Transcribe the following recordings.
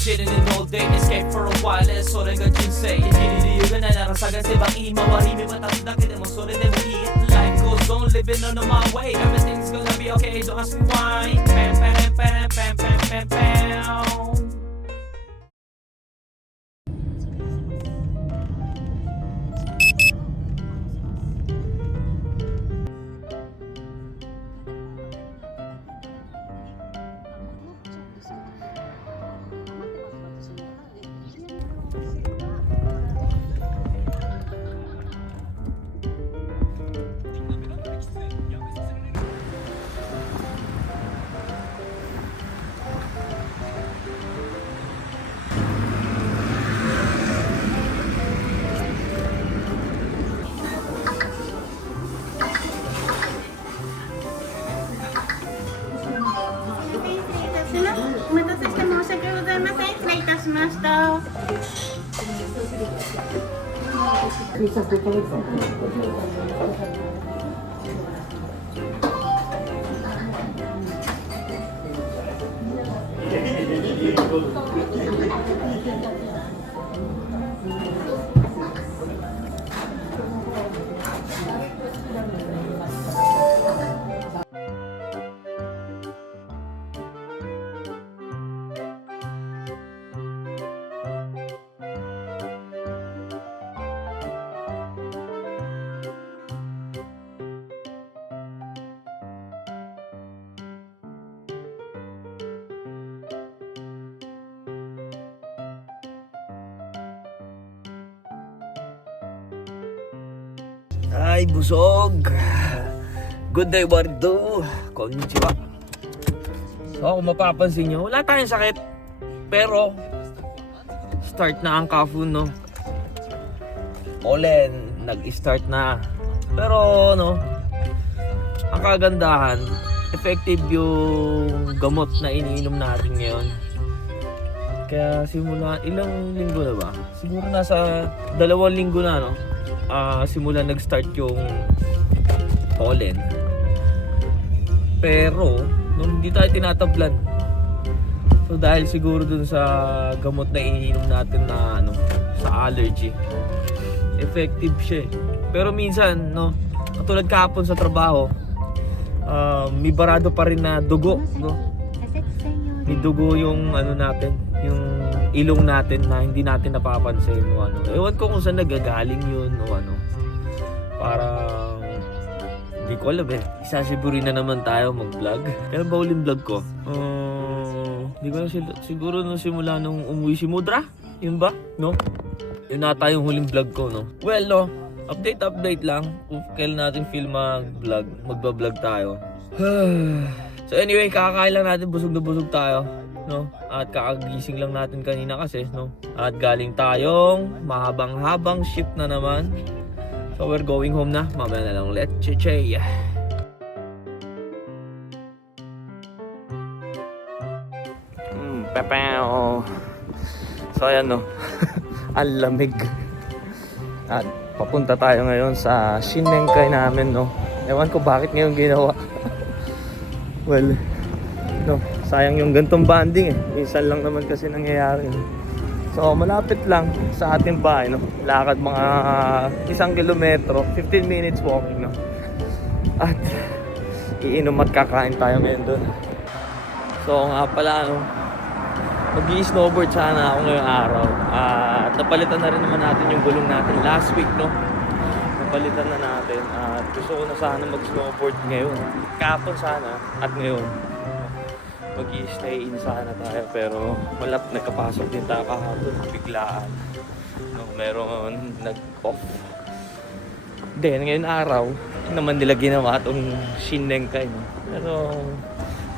chilling in all day, escape for a while,それが人生生きる理由がないなら探せばいい周り見渡すだけでもそれでもいい Life goes on, living on my way Everything's gonna be okay, don't ask me why Pam, pam, pam, pam, pam, pam, pam Ay, busog. Good day, Wardo. Konnichiwa. So, kung mapapansin nyo, wala tayong sakit. Pero, start na ang Kafun, no? Olen, nag-start na. Pero, no? Ang kagandahan, effective yung gamot na iniinom natin ngayon. Kaya simula, ilang linggo na ba? Siguro nasa 2 linggo na, no? Simula nag-start yung pollen. Pero nung hindi tayo tinatablan, so dahil siguro dun sa gamot na iniinom natin na sa allergy, effective siya. Pero minsan, no, katulad kahapon sa trabaho, may barado pa rin na dugo, no? May dugo yung natin, yung ilong natin na hindi natin napapansin o ewan ko kung saan nagagaling yun o parang hindi ko alam isasiburin na naman tayo mag-vlog. Kaya ba uling vlog ko? Hindi ko na siguro nung simula nung umuwi si Mudra, yun ba? No? Yun na tayong huling vlog ko, no? Well, no, update lang kung kailan natin feel magba-vlog tayo. So anyway, kakakain lang natin, busog na busog tayo, no? At kakagising lang natin kanina kasi, no? At galing tayong mahabang-habang shift na naman. So we're going home na. Mamaya na lang ulit. Che-che. Pepew. So ayan, no? Ang lamig. At papunta tayo ngayon sa Shinnenkai namin, no? Ewan ko bakit ngayon ginawa. Well, no, sayang yung gantong banding minsan lang naman kasi nangyayari. So malapit lang sa ating bahay, no? Lakad mga 1 kilometro, 15 minutes walking, no? At iinom at kakain tayo ngayon doon. So nga pala, no, mag-i-snowboard sana ako ngayong araw. At napalitan na rin naman natin yung gulong natin last week, no? Napalitan na natin at gusto ko na sana mag-snowboard ngayon. Kahapon sana at ngayon mag-i-stay in sana tayo, pero wala, nagkapasok din tayo kahapon biglaan, no, meron nag-off. Then ngayon araw naman nila ginawa itong Shinnenkai, no? Pero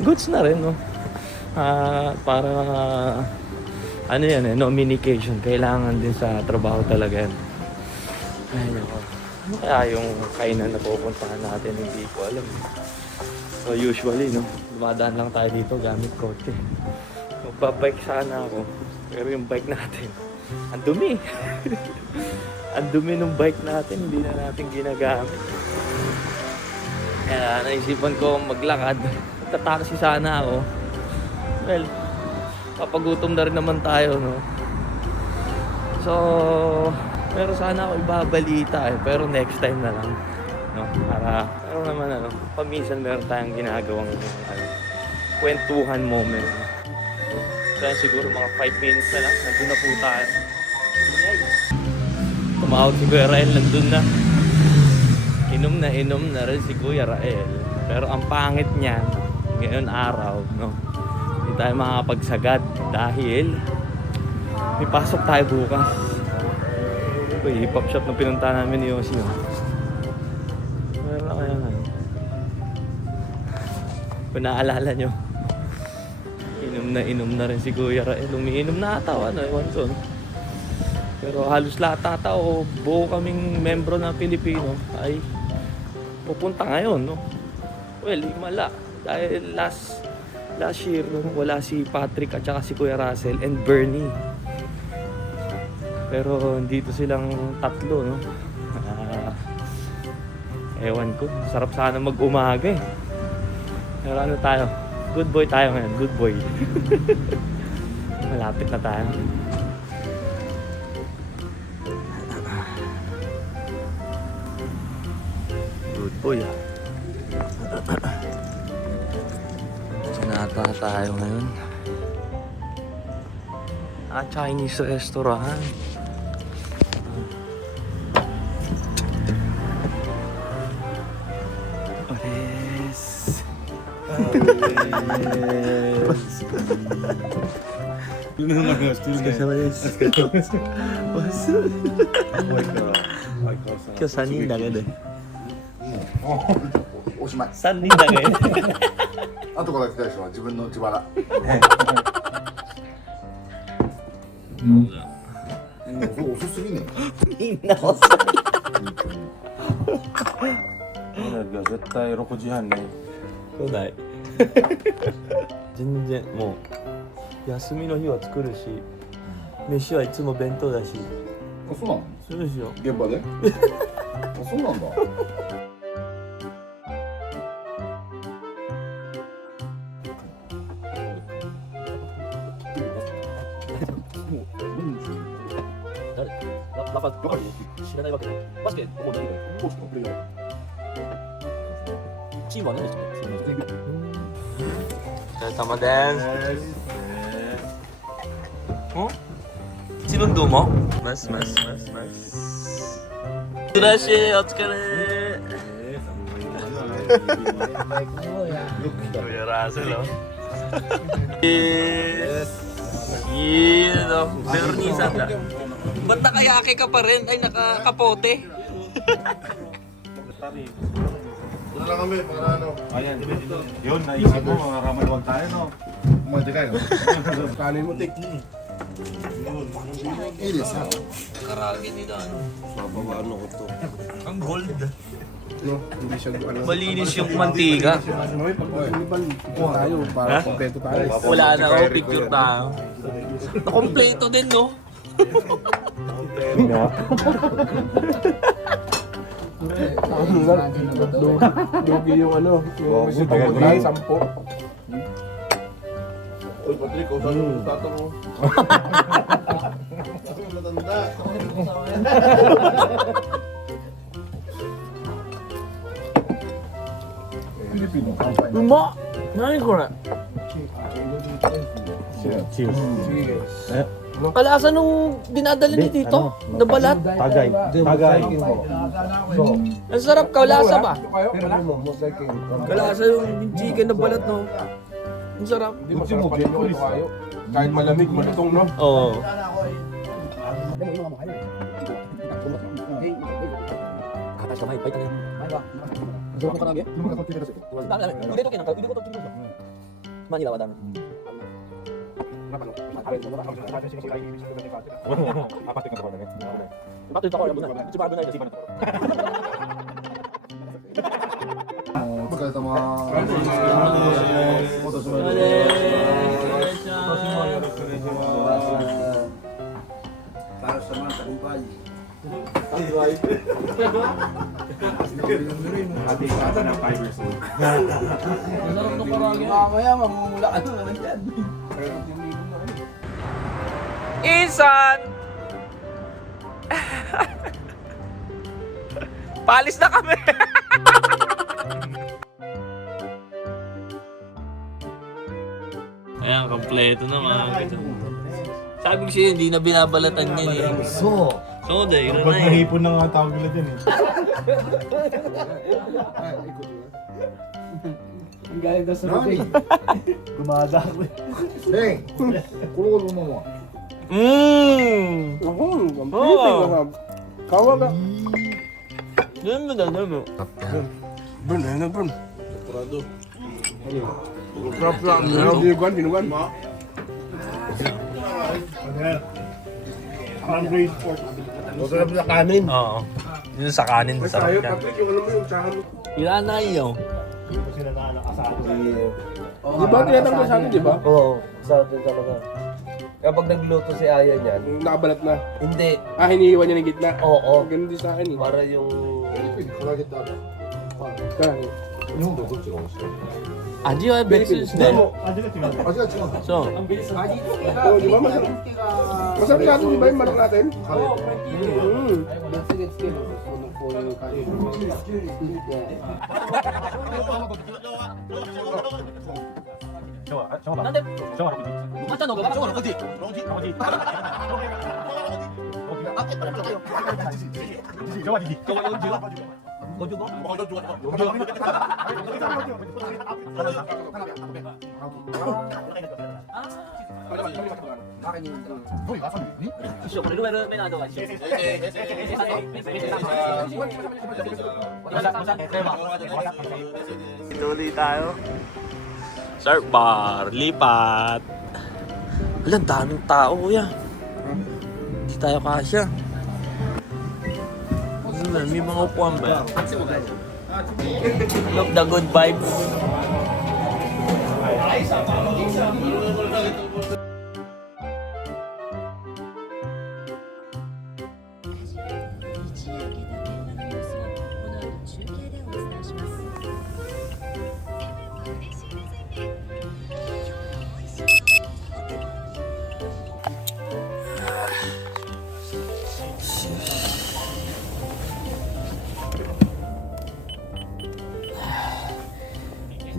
goods na rin, no? Para yan, no, communication kailangan din sa trabaho talaga yan. Ay nako, ano kaya yung kainan na pupuntahan natin, hindi ko alam. So usually, no, dumadaan lang tayo dito gamit kotse. Magbabike sana ako, pero yung bike natin ang dumi. Ang dumi ng bike natin, hindi na natin ginagamit. Kaya naisipan ko maglakad. Tataksi sana ako. Well, papagutom na rin naman tayo, no? So, pero sana ako ibabalita pero next time na lang, no? Pero naman paminsan meron tayong ginagawang kwentuhan moment. Kaya siguro mga 5 minutes na lang, nandun na po tayo. Tumawag si Kuya Rael, nandun na. Inom na rin si Kuya Rael. Pero ang pangit niyan, ngayon araw, no? Hindi tayo makakapagsagad dahil may pasok tayo bukas. Uy, hip-hop shop na pinunta namin ni Yoshi. Meron na kaya nga. Kung naaalala nyo, inom na rin si Kuya Rael. Umiinom na ata, ewan ko. Pero halos lahat ata o buo kaming membro ng Pilipino ay pupunta ngayon, no? Well, mala. Dahil last year, no, wala si Patrick at saka si Kuya Russell and Bernie. Pero dito silang tatlo, no? Ewan ko. Sarap sana mag-umaga eh. Pero ano tayo? Good boy tayo ngayon. Good boy. Malapit na tayo. Good boy ah. Sinata tayo ngayon. Chinese restaurant.今日3人だけでおしまい。 3人だけ後から来た人は自分の自腹。遅すぎね。みんな遅い絶対6時半に来ない全然もう休みの日は作るし飯はいつも弁当だしあ、そうなの？そうですよ現場で？あ、そうなんだ。ラパ知らないわけだバスケここ何チームは何ですかお疲れ様です지금도 뭐? 마스 드라시 어떡하래 Kuya Russell Bernie Sanda ba't nakayake ka pa rin? Ay nakakapote Doon lang kami, para ano. ayan yun naisip mo mga kamaluwag tayo no Umante kayo. Kanin mo, tik. Iいですよ。 karagi nila ano papaano ko to ang gold No, hindi siya ano. malinis yung mantika Tayo, para kompleto tayo. wala na ako picture tayo nakompleto din no Lugi yung ano, yung kasi tayo 10. Uy, Patrick, kung saan yung tatang mo? Matanda. Filipino. うまっ何これ kalasa nung dinadala ni dito na balat tagay ang sarap kalasa ba Pero mo, mosaic yung kalasa yung chicken na balat no ang sarap hindi masarap pa rin yung kayo. Kahit malamig, malutong, no? oo Manila wadami. Bakit ako yung si Pablo na ito. お疲れ様。お年玉Para sa mga tagumpay. Masarap nung karami. Mamaya, mamumula ka naman dyan. Insan! Palis na kami! Ayan, kompleto na mga ganyan. Sabi ko siya, hindi na binabalatan niya eh. So dahil na Pag eh. nahipon na nga tawag nila dyan eh. Ang galing daw sa lubig. Gumada ako eh. Hey, kulo mo. Ako, ang piling. Kawa ka. Dami. Bern, ano bern? Kurado. Binugan. Parang grade 4. Masarap na kanin. Oo. Yun sa kanin, Ay, sarap tayo, yan. Patrick, yung alam mo yung tsahan mo. Ilan na yun? Hindi ko sila nakakasado. Di ba tinatanong sa atin, di ba? Oo, sa atin talaga. Kapag nagluto si Aya niyan, Yung nakabalat na. hindi. Hinihiwa niya ng gitna. Oo. Ganun din sa akin eh. Para yung... Kuragit dada. Kaya, Yung dogo siya. Aji ay Betsy's din. Kasi at saka. So, oh, di ba masarap? Masarap natin, di ba yung manok natin? tuloy tayo. Surf bar, lipat. Alam, daming tao kuya. Hindi tayo kasya. May mga upuan ba? Look the good vibes.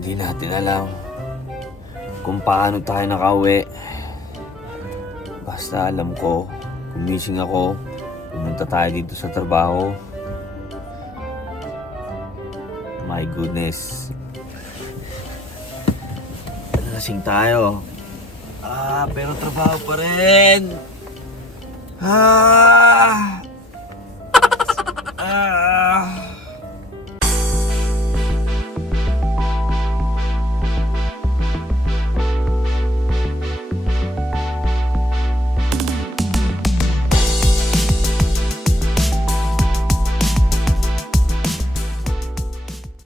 Hindi natin alam kung paano tayo nakauwi. Basta alam ko, gumising ako, pumunta tayo dito sa trabaho. My goodness. Nalasing tayo. Pero trabaho pa rin.